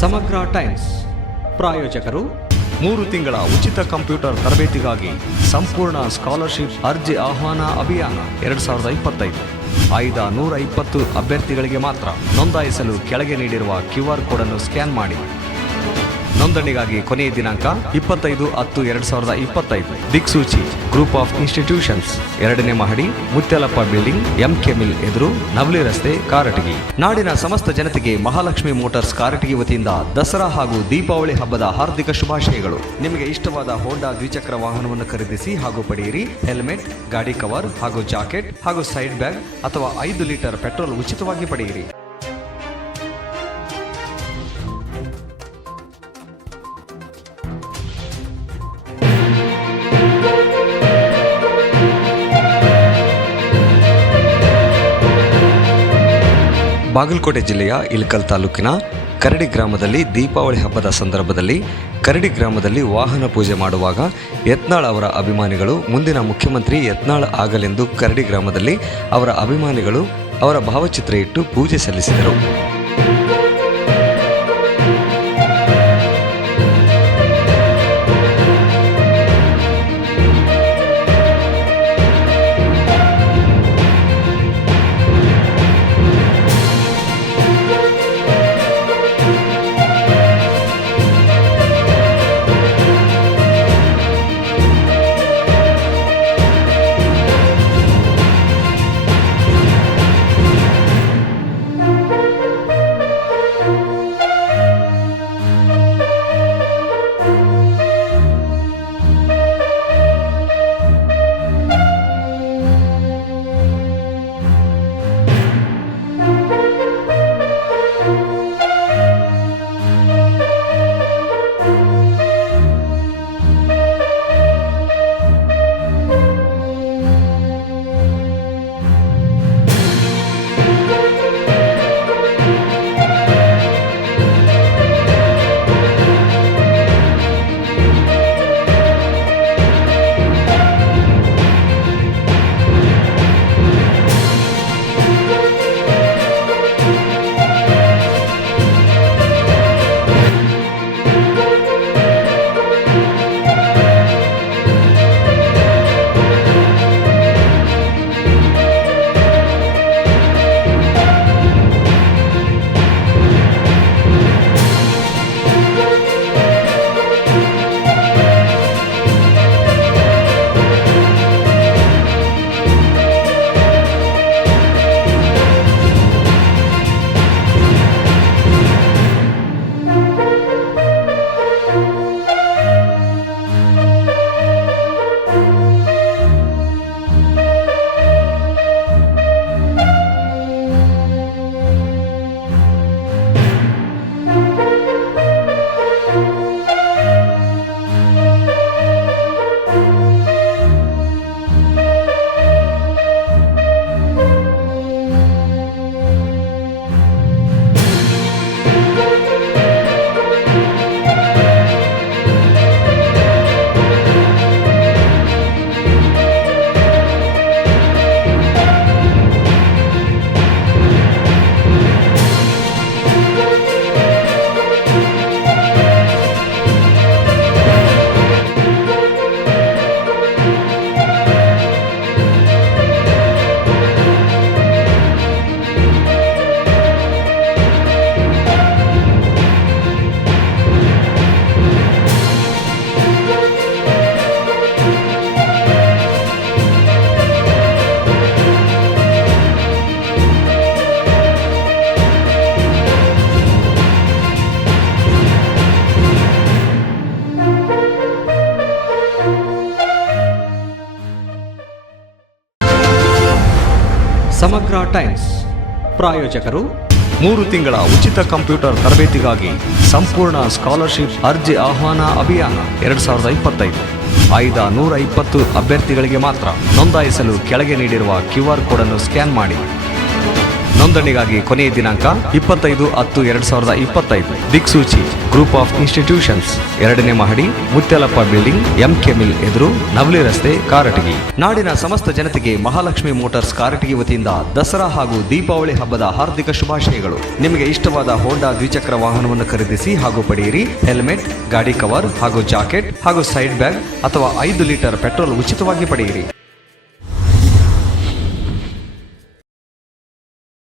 ಸಮಗ್ರ ಟೈಮ್ಸ್. ಪ್ರಾಯೋಜಕರು, ಮೂರು ತಿಂಗಳ ಉಚಿತ ಕಂಪ್ಯೂಟರ್ ತರಬೇತಿಗಾಗಿ ಸಂಪೂರ್ಣ ಸ್ಕಾಲರ್ಶಿಪ್ ಅರ್ಜಿ ಆಹ್ವಾನ ಅಭಿಯಾನ ಎರಡ್ ಸಾವಿರದ ಇಪ್ಪತ್ತೈದು. ಆಯ್ದ ನೂರ ಇಪ್ಪತ್ತು ಅಭ್ಯರ್ಥಿಗಳಿಗೆ ಮಾತ್ರ ನೋಂದಾಯಿಸಲು ಕೆಳಗೆ ನೀಡಿರುವ ಕ್ಯೂ ಆರ್ ಅನ್ನು ಸ್ಕ್ಯಾನ್ ಮಾಡಿ. ನೋಂದಣಿಗಾಗಿ ಕೊನೆಯ ದಿನಾಂಕ ಇಪ್ಪತ್ತೈದು ಹತ್ತು ಎರಡ್ ಸಾವಿರದ ಇಪ್ಪತ್ತೈದು. ದಿಕ್ಸೂಚಿ ಗ್ರೂಪ್ ಆಫ್ ಇನ್ಸ್ಟಿಟ್ಯೂಷನ್ಸ್ ಎರಡನೇ ಮಹಡಿ, ಮುತ್ಯಾಲಪ್ಪ ಬಿಲ್ಡಿಂಗ್ ಎಂಕೆ ಮಿಲ್ ಎದುರು ನವಲಿ ರಸ್ತೆ, ಕಾರಟಗಿ. ನಾಡಿನ ಸಮಸ್ತ ಜನತೆಗೆ ಮಹಾಲಕ್ಷ್ಮಿ ಮೋಟಾರ್ಸ್ ಕಾರಟಗಿ ವತಿಯಿಂದ ದಸರಾ ಹಾಗೂ ದೀಪಾವಳಿ ಹಬ್ಬದ ಹಾರ್ದಿಕ ಶುಭಾಶಯಗಳು. ನಿಮಗೆ ಇಷ್ಟವಾದ ಹೋಂಡಾ ದ್ವಿಚಕ್ರ ವಾಹನವನ್ನು ಖರೀದಿಸಿ ಹಾಗೂ ಪಡೆಯಿರಿ. ಹೆಲ್ಮೆಟ್ ಗಾಡಿ ಕವರ್ ಹಾಗೂ ಜಾಕೆಟ್ ಹಾಗೂ ಸೈಡ್ ಬ್ಯಾಗ್ ಅಥವಾ ಐದು ಲೀಟರ್ ಪೆಟ್ರೋಲ್ ಉಚಿತವಾಗಿ ಪಡೆಯಿರಿ. ಬಾಗಲಕೋಟೆ ಜಿಲ್ಲೆಯ ಇಳಕಲ್ ತಾಲೂಕಿನ ಕರಡಿ ಗ್ರಾಮದಲ್ಲಿ ದೀಪಾವಳಿ ಹಬ್ಬದ ಸಂದರ್ಭದಲ್ಲಿ ಕರಡಿ ಗ್ರಾಮದಲ್ಲಿ ವಾಹನ ಪೂಜೆ ಮಾಡುವಾಗ ಯತ್ನಾಳ್ ಅವರ ಅಭಿಮಾನಿಗಳು, ಮುಂದಿನ ಮುಖ್ಯಮಂತ್ರಿ ಯತ್ನಾಳ್ ಆಗಲೆಂದು ಕರಡಿ ಗ್ರಾಮದಲ್ಲಿ ಅವರ ಅಭಿಮಾನಿಗಳು ಅವರ ಭಾವಚಿತ್ರ ಇಟ್ಟು ಪೂಜೆ ಸಲ್ಲಿಸಿದರು. ಸಮಗ್ರ ಟೈಮ್ಸ್. ಪ್ರಾಯೋಜಕರು, ಮೂರು ತಿಂಗಳ ಉಚಿತ ಕಂಪ್ಯೂಟರ್ ತರಬೇತಿಗಾಗಿ ಸಂಪೂರ್ಣ ಸ್ಕಾಲರ್ಶಿಪ್ ಅರ್ಜಿ ಆಹ್ವಾನ ಅಭಿಯಾನ ಎರಡ್ ಸಾವಿರದ ಇಪ್ಪತ್ತೈದು. ಆಯ್ದ ನೂರ ಇಪ್ಪತ್ತು ಅಭ್ಯರ್ಥಿಗಳಿಗೆ ಮಾತ್ರ ನೋಂದಾಯಿಸಲು ಕೆಳಗೆ ನೀಡಿರುವ ಕ್ಯೂ ಆರ್ ಕೋಡ್ ಅನ್ನು ಸ್ಕ್ಯಾನ್ ಮಾಡಿ. ನೋಂದಣಿಗಾಗಿ ಕೊನೆಯ ದಿನಾಂಕ ಇಪ್ಪತ್ತೈದು ಹತ್ತು ಎರಡ್ ಸಾವಿರದ ಇಪ್ಪತ್ತೈದು. ದಿಕ್ಸೂಚಿ ಗ್ರೂಪ್ ಆಫ್ ಇನ್ಸ್ಟಿಟ್ಯೂಷನ್ಸ್ ಎರಡನೇ ಮಹಡಿ, ಮುತ್ಯಲಪ್ಪ ಬಿಲ್ಡಿಂಗ್ ಎಂಕೆ ಮಿಲ್ ಎದುರು ನವಲಿ ರಸ್ತೆ, ಕಾರಟಗಿ. ನಾಡಿನ ಸಮಸ್ತ ಜನತೆಗೆ ಮಹಾಲಕ್ಷ್ಮಿ ಮೋಟಾರ್ಸ್ ಕಾರಟಗಿ ವತಿಯಿಂದ ದಸರಾ ಹಾಗೂ ದೀಪಾವಳಿ ಹಬ್ಬದ ಹಾರ್ದಿಕ ಶುಭಾಶಯಗಳು. ನಿಮಗೆ ಇಷ್ಟವಾದ ಹೋಂಡಾ ದ್ವಿಚಕ್ರ ವಾಹನವನ್ನು ಖರೀದಿಸಿ ಹಾಗೂ ಪಡೆಯಿರಿ. ಹೆಲ್ಮೆಟ್ ಗಾಡಿ ಕವರ್ ಹಾಗೂ ಜಾಕೆಟ್ ಹಾಗೂ ಸೈಡ್ ಬ್ಯಾಗ್ ಅಥವಾ ಐದು ಲೀಟರ್ ಪೆಟ್ರೋಲ್ ಉಚಿತವಾಗಿ ಪಡೆಯಿರಿ.